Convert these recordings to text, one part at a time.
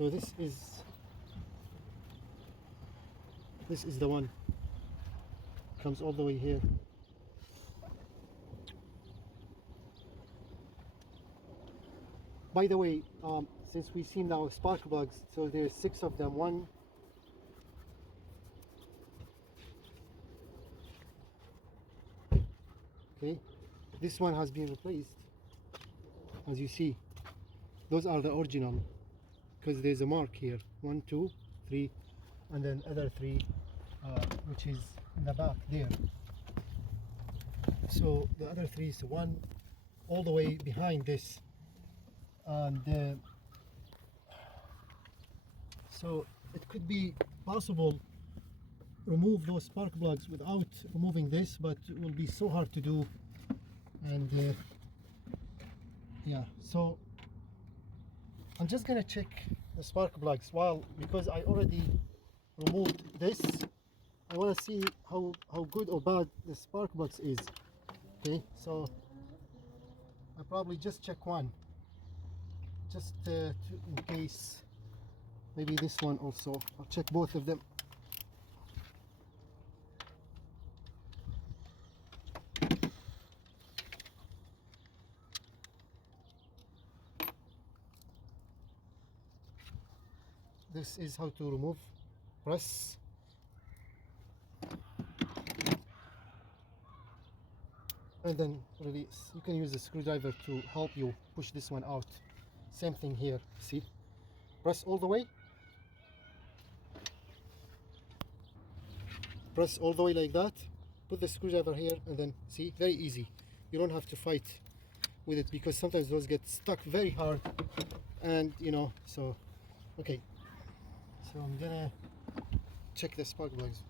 So this is the one, comes all the way here. By the way, since we've seen now spark plugs, so there's 6 of them. One, okay, this one has been replaced, as you see. Those are the original, because there's a mark here, 1, 2, 3, and then other 3, which is in the back there. So the other 3 is 1 all the way behind this, and so it could be possible remove those spark plugs without removing this, but it will be so hard to do. And yeah, so I'm just gonna check the spark plugs because I already removed this. I want to see how good or bad the spark plugs is. Okay, so I probably just check one, just in case. Maybe this one also. I'll check both of them. This is how to remove. Press. And then release. You can use a screwdriver to help you push this one out. Same thing here, see? Press all the way. Press all the way like that. Put the screwdriver here and then, see? Very easy. You don't have to fight with it, because sometimes those get stuck very hard, and you know, so okay. So I'm gonna check the spark plugs.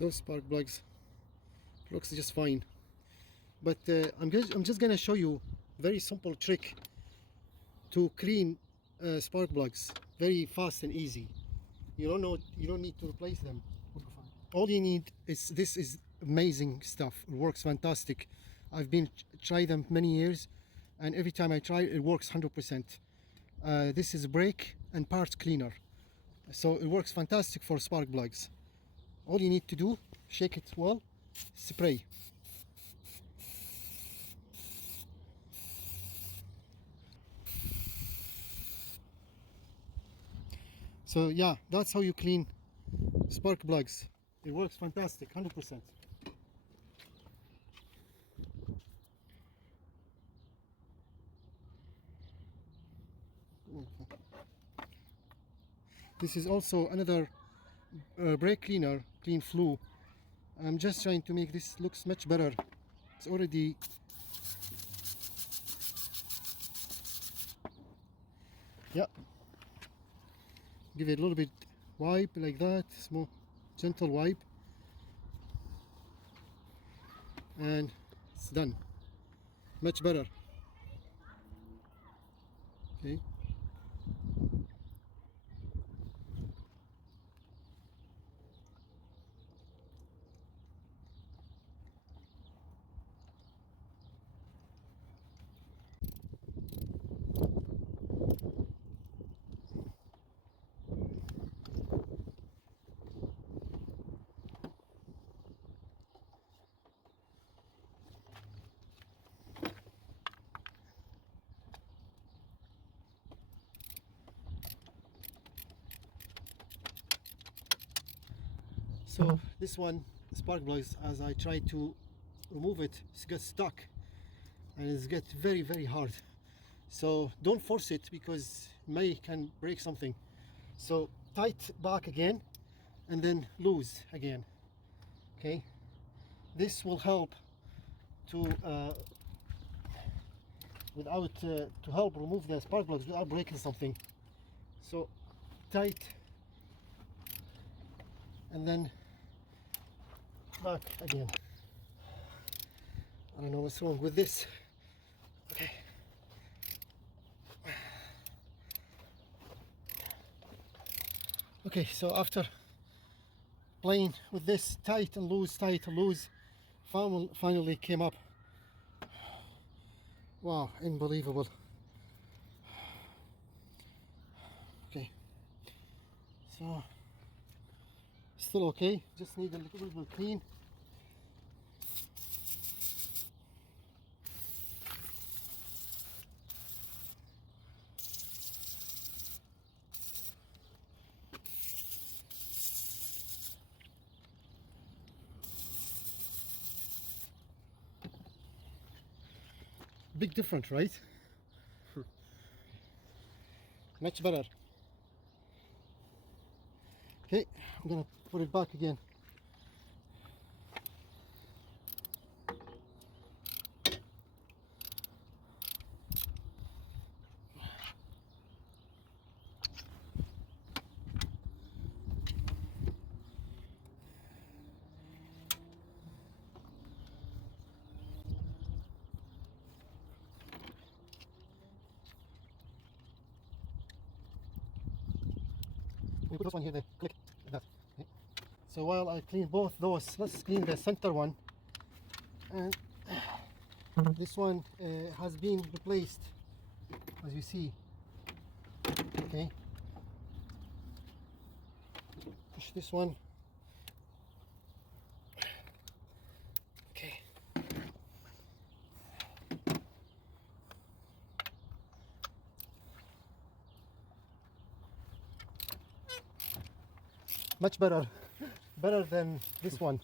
Those spark plugs looks just fine, but I'm just gonna show you very simple trick to clean spark plugs, very fast and easy. You don't need to replace them. All you need is, this is amazing stuff. It works fantastic. I've been tried them many years, and every time I try it works 100%. This is brake and parts cleaner, so it works fantastic for spark plugs. All you need to do, shake it well, spray. So yeah, that's how you clean spark plugs. It works fantastic, 100%. Okay. This is also another brake cleaner, clean flue. I'm just trying to make this looks much better. It's already give it a little bit wipe like that, small gentle wipe, and it's done. Much better. Okay. So this one, spark plugs, as I try to remove it, it's got stuck and it's get very hard. So don't force it, because it can break something. So tight back again and then loose again. Okay, this will help to to help remove the spark plugs without breaking something. So tight and then back again. I don't know what's wrong with this. Okay. Okay, so after playing with this tight and loose, finally came up. Wow, unbelievable. Okay, so still okay, just need a little bit of clean. Big difference, right? Much better. Okay, I'm gonna put it back again. We put this one here, then click like that. Okay. So while I clean both those, let's clean the center one. And this one has been replaced, as you see. Okay. Push this one. Okay. Much better. Better than this one.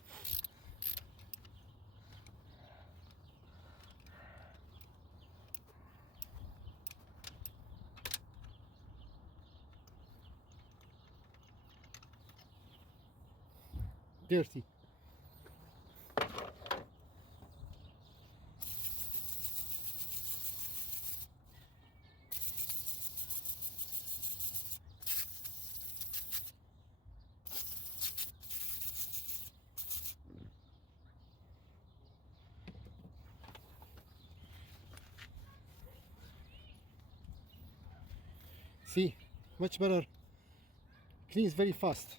Dirty. See, much better. Cleans very fast.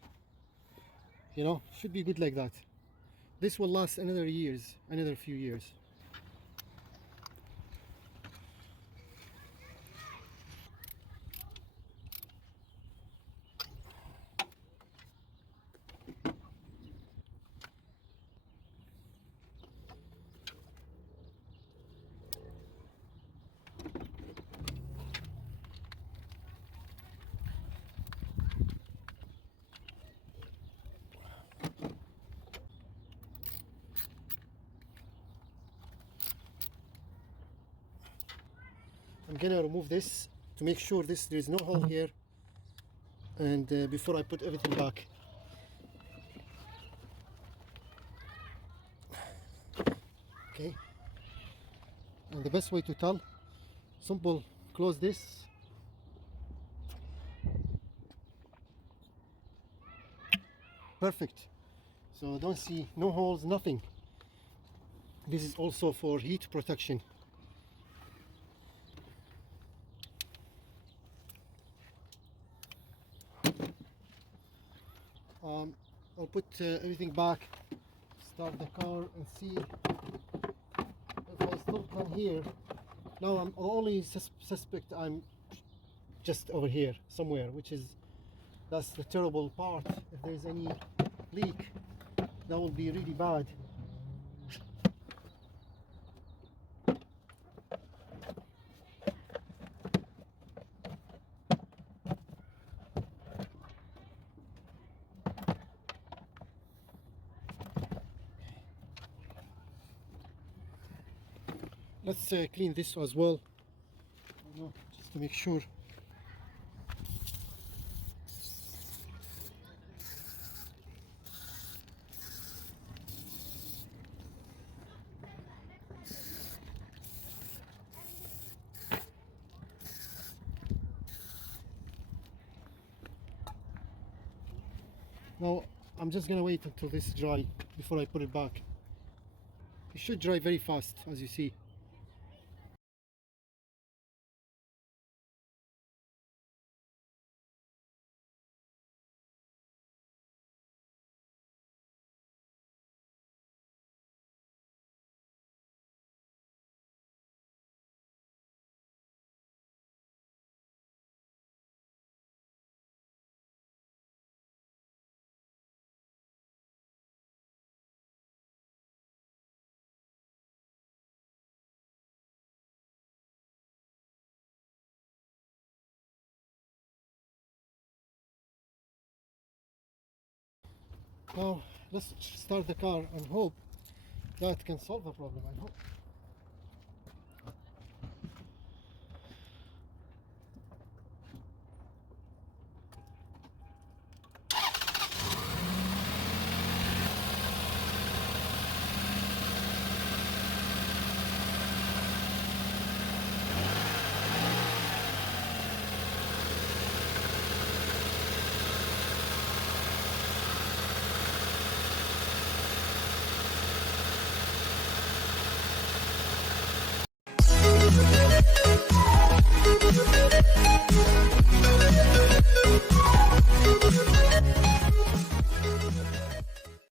You know, should be good like that. This will last another few years. I'm gonna remove this to make sure there is no hole here, and before I put everything back. Okay, and the best way to tell, simple, close this. Perfect. So don't see no holes, nothing. This is also for heat protection. I'll put everything back, start the car and see if I still can hear. Now I'm only suspect I'm just over here somewhere, that's the terrible part. If there's any leak, that will be really bad. Let's clean this as well, just to make sure. Now I'm just gonna wait until this is dry before I put it back. It should drive very fast, as you see. Now let's start the car and hope that can solve the problem. I hope.